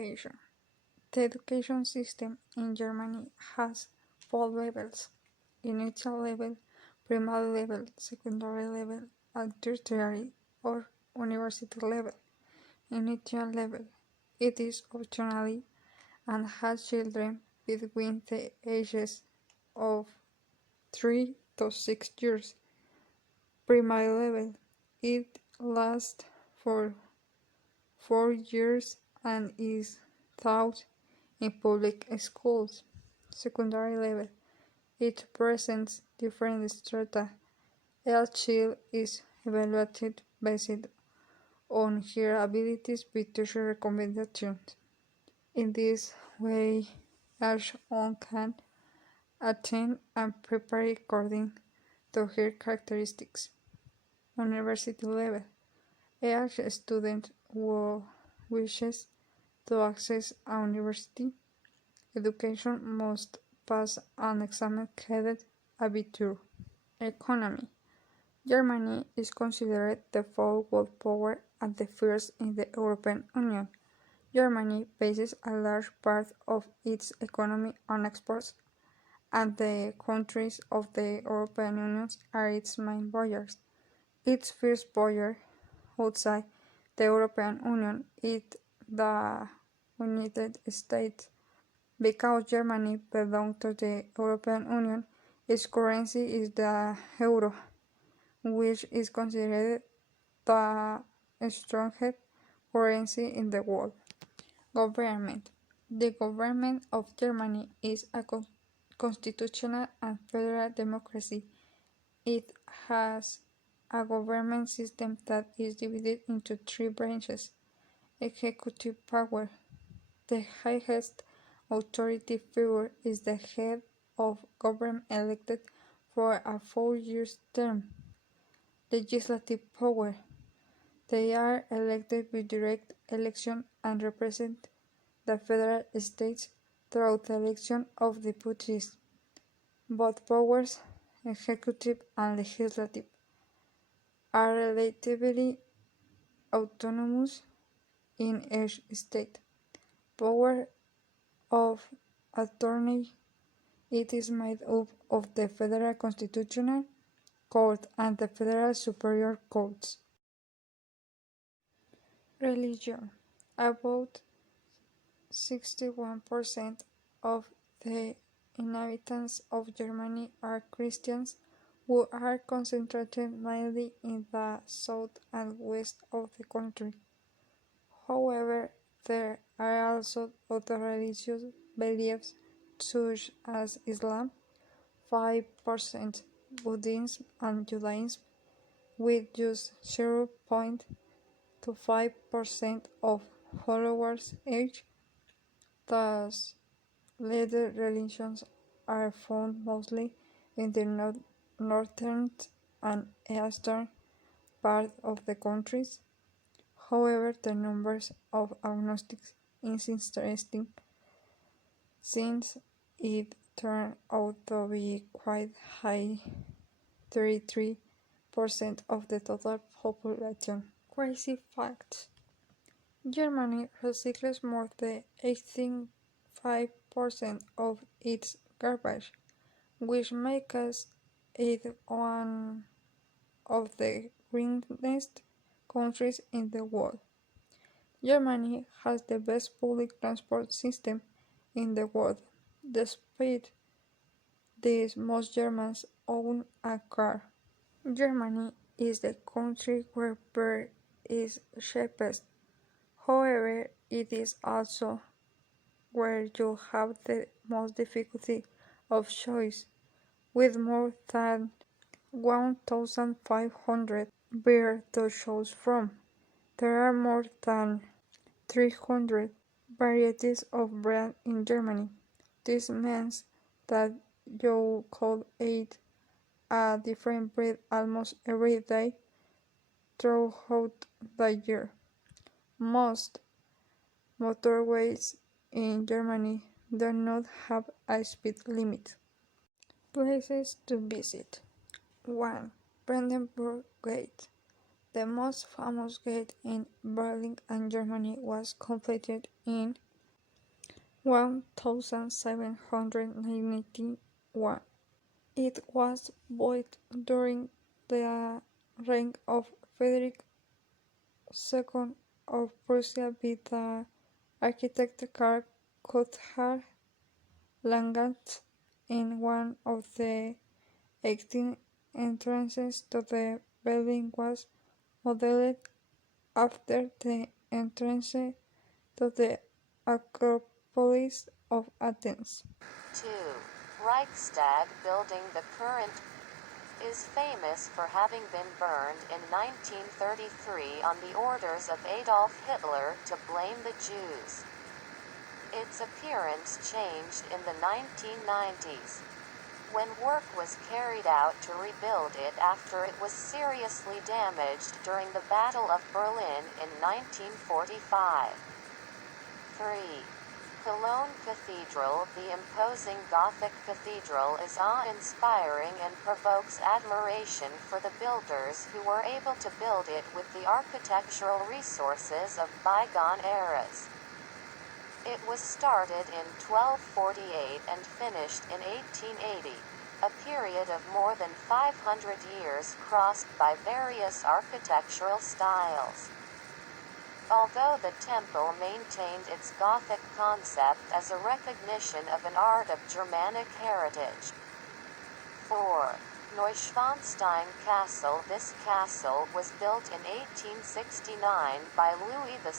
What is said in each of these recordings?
Education. The education system in Germany has four levels: initial level, primary level, secondary level, and tertiary or university level. Initial level. It is optional and has children between the ages of 3 to 6 years. Primary level. It lasts for 4 years and is taught in public schools. Secondary level. It presents different strata. Each child is evaluated based on her abilities with teacher recommendations. In this way, each one can attend and prepare according to her characteristics. University level. Each student who wishes to access a university education must pass an exam headed Abitur. Economy. Germany is considered the fourth world power and the first in the European Union. Germany bases a large part of its economy on exports, and the countries of the European Union are its main buyers. Its first buyer outside the European Union is the United States. Because Germany belongs to the European Union, its currency is the euro, which is considered the strongest currency in the world. Government. The government of Germany is a constitutional and federal democracy. It has a government system that is divided into three branches. Executive power. The highest authority figure is the head of government elected for a 4-year term. Legislative power. They are elected with direct election and represent the federal states through the election of deputies. Both powers, executive and legislative, are relatively autonomous in each state. Power of attorney. It is made up of the Federal Constitutional Court and the Federal Superior Courts. Religion. About 61% of the inhabitants of Germany are Christians, who are concentrated mainly in the south and west of the country. However, there are also other religious beliefs such as Islam, 5%, Buddhism and Judaism, with just 0.25% of followers each. Thus, latter religions are found mostly in the northern and eastern part of the countries. However, the numbers of agnostics is interesting, since it turned out to be quite high, 33% of the total population. Crazy facts. Germany recycles more than 85% of its garbage, which makes it one of the greenest countries in the world. Germany has the best public transport system in the world. Despite this, most Germans own a car. Germany is the country where beer is cheapest. However, it is also where you have the most difficulty of choice, with more than 1,500 beer to choose from. There are more than 300 varieties of bread in Germany. This means that you could eat a different bread almost every day throughout the year. Most motorways in Germany do not have a speed limit. Places to visit. 1. Brandenburg Gate. The most famous gate in Berlin and Germany was completed in 1791. It was built during the reign of Frederick II of Prussia by the architect Karl Gotthard Langhans, and one of the 18 entrances to the building was modeled after the entrance to the Acropolis of Athens. 2. Reichstag building, the current, is famous for having been burned in 1933 on the orders of Adolf Hitler to blame the Jews. Its appearance changed in the 1990s, when work was carried out to rebuild it after it was seriously damaged during the Battle of Berlin in 1945. 3. Cologne Cathedral. The imposing Gothic cathedral is awe-inspiring and provokes admiration for the builders who were able to build it with the architectural resources of bygone eras. It was started in 1248 and finished in 1880, a period of more than 500 years crossed by various architectural styles. Although the temple maintained its Gothic concept as a recognition of an art of Germanic heritage. 4. Neuschwanstein Castle. This castle was built in 1869 by Louis II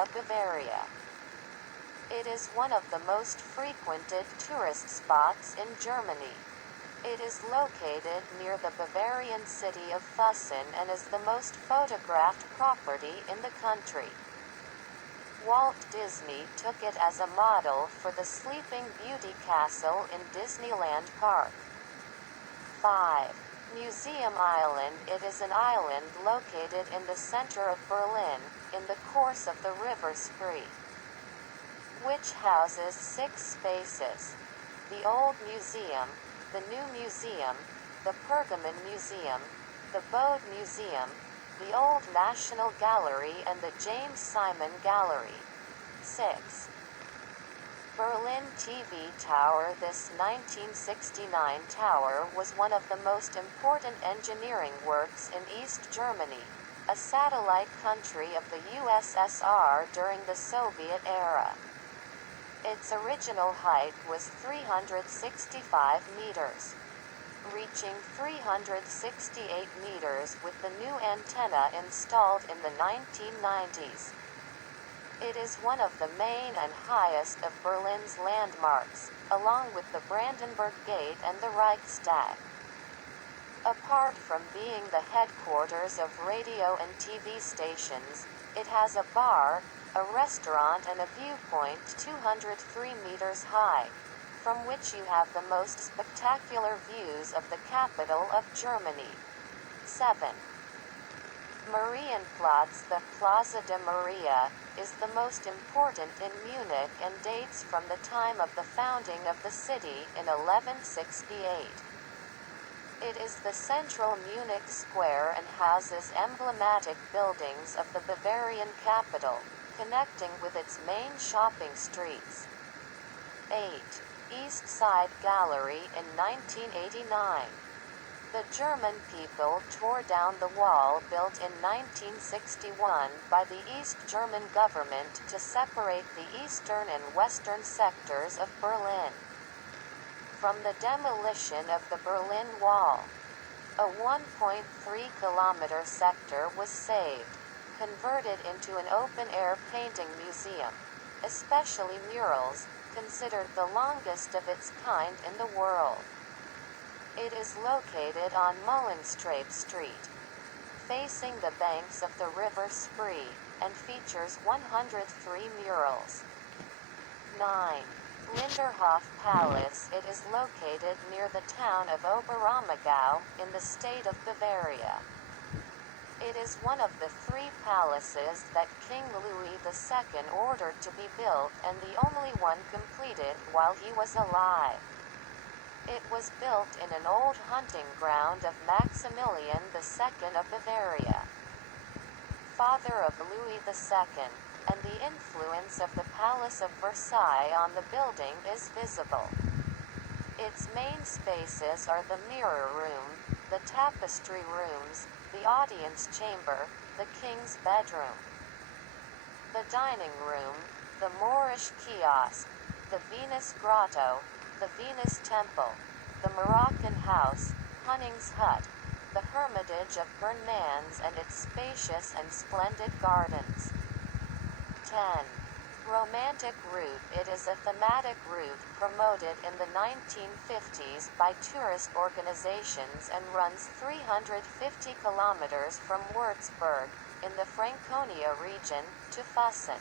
of Bavaria. It is one of the most frequented tourist spots in Germany. It is located near the Bavarian city of Füssen and is the most photographed property in the country. Walt Disney took it as a model for the Sleeping Beauty Castle in Disneyland Park. 5. Museum Island. It is an island located in the center of Berlin, in the course of the River Spree, which houses 6 spaces: the Old Museum, the New Museum, the Pergamon Museum, the Bode Museum, the Old National Gallery and the James Simon Gallery. 6. Berlin TV Tower. This 1969 tower was one of the most important engineering works in East Germany, a satellite country of the USSR during the Soviet era. Its original height was 365 meters, reaching 368 meters with the new antenna installed in the 1990s. It is one of the main and highest of Berlin's landmarks, along with the Brandenburg Gate and the Reichstag. Apart from being the headquarters of radio and TV stations, it has a bar, a restaurant and a viewpoint 203 meters high, from which you have the most spectacular views of the capital of Germany. 7. Marienplatz. The Plaza de Maria is the most important in Munich and dates from the time of the founding of the city in 1168. It is the central Munich square and houses emblematic buildings of the Bavarian capital, connecting with its main shopping streets. 8. East Side Gallery. In 1989, the German people tore down the wall built in 1961 by the East German government to separate the eastern and western sectors of Berlin from the demolition of the Berlin Wall. A 1.3-kilometer sector was saved, converted into an open-air painting museum, especially murals, considered the longest of its kind in the world. It is located on Mullenstrabe Street, facing the banks of the River Spree, and features 103 murals. 9. Linderhof Palace. It is located near the town of Oberammergau, in the state of Bavaria. It is one of the 3 palaces that King Louis II ordered to be built and the only one completed while he was alive. It was built in an old hunting ground of Maximilian II of Bavaria, father of Louis II. and the influence of the Palace of Versailles on the building is visible. Its main spaces are the Mirror Room, the Tapestry Rooms, the Audience Chamber, the King's Bedroom, the Dining Room, the Moorish Kiosk, the Venus Grotto, the Venus Temple, the Moroccan House, Hunning's Hut, the Hermitage of Bernans and its spacious and splendid gardens. 10. Romantic route. It is a thematic route promoted in the 1950s by tourist organizations and runs 350 kilometers from Würzburg, in the Franconia region, to Füssen,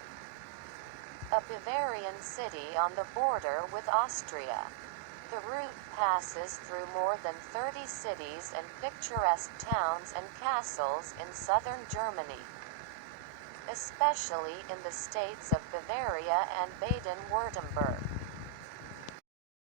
a Bavarian city on the border with Austria. The route passes through more than 30 cities and picturesque towns and castles in southern Germany, especially in the states of Bavaria and Baden-Württemberg.